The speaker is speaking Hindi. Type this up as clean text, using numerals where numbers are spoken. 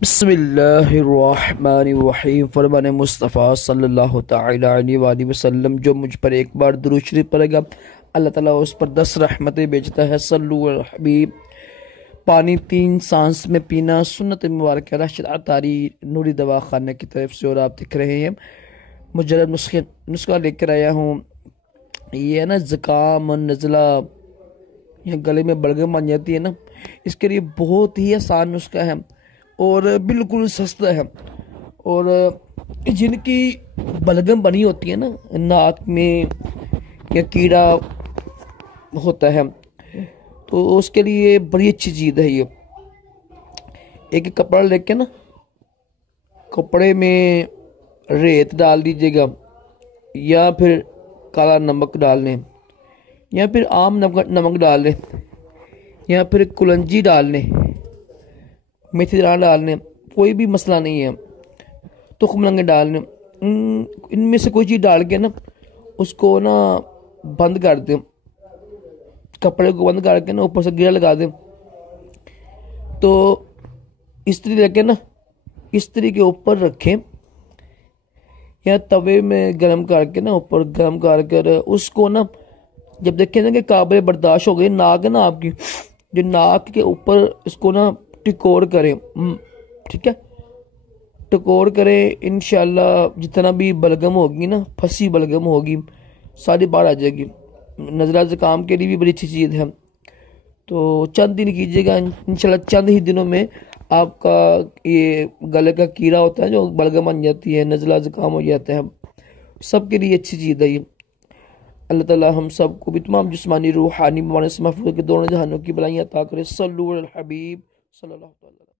बिस्मिल्लाहिर्रहमानिर्रहीम। फरमान मुस्तफ़ा सल्लल्लाहु तआला अलैहि वसल्लम, जो मुझ पर एक बार दुरूद शरीफ पढ़ेगा अल्लाह ताला उस पर 10 रहमतें भेजता है। सल्लु अल हबीब। पानी 3 सांस में पीना सुन्नत मुबारक है। राशिद अतारी नूरी दवा खाने की तरफ से। और आप दिख रहे हैं मुजरब नुस्खा लेकर आया हूँ। ये है ना ज़ुकाम और नज़ला या गले में बलगम बन जाती है ना, इसके लिए बहुत ही आसान नुस्खा है और बिल्कुल सस्ता है। और जिनकी बलगम बनी होती है ना, नाक में या कीड़ा होता है, तो उसके लिए बड़ी अच्छी चीज़ है ये। एक कपड़ा लेके ना, कपड़े में रेत डाल दीजिएगा या फिर काला नमक डाल लें या फिर आम नमक डाल लें या फिर कुलंजी डाल लें, मेथी दाना डाल लें, कोई भी मसला नहीं है। तुख्म लंगे डाल लें, इनमें से कोई चीज़ डाल के ना उसको ना बंद कर दें, कपड़े को बंद करके ना ऊपर से गिरा लगा दें। तो इस्त्री लेके ना इस्त्री के ऊपर रखें या तवे में गर्म करके ना, ऊपर गर्म कर उसको ना, जब देखें ना कि काबिल बर्दाश्त हो गई नाक है ना आपकी, जो नाक के ऊपर इसको ना टिकोर करें, ठीक है, टिकोर करें। इंशाल्लाह जितना भी बलगम होगी ना, फंसी बलगम होगी, सारी बाहर आ जाएगी। नज़ला ज़ुकाम के लिए भी बड़ी अच्छी चीज़ है। तो चंद दिन कीजिएगा, इंशाल्लाह चंद ही दिनों में आपका ये गले का कीड़ा होता है जो बलगम बन जाती है, नज़ला ज़ुकाम हो जाता है, सबके लिए अच्छी चीज़ है ये। अल्लाह ताला हम सबको भी तमाम जिस्मानी रूहानी बीमारियों से महफूज के दोनों जहानों की बलाइयाँ अता करे। सल्लु अलल हबीब सल्लल्लाहु अलैहि वसल्लम।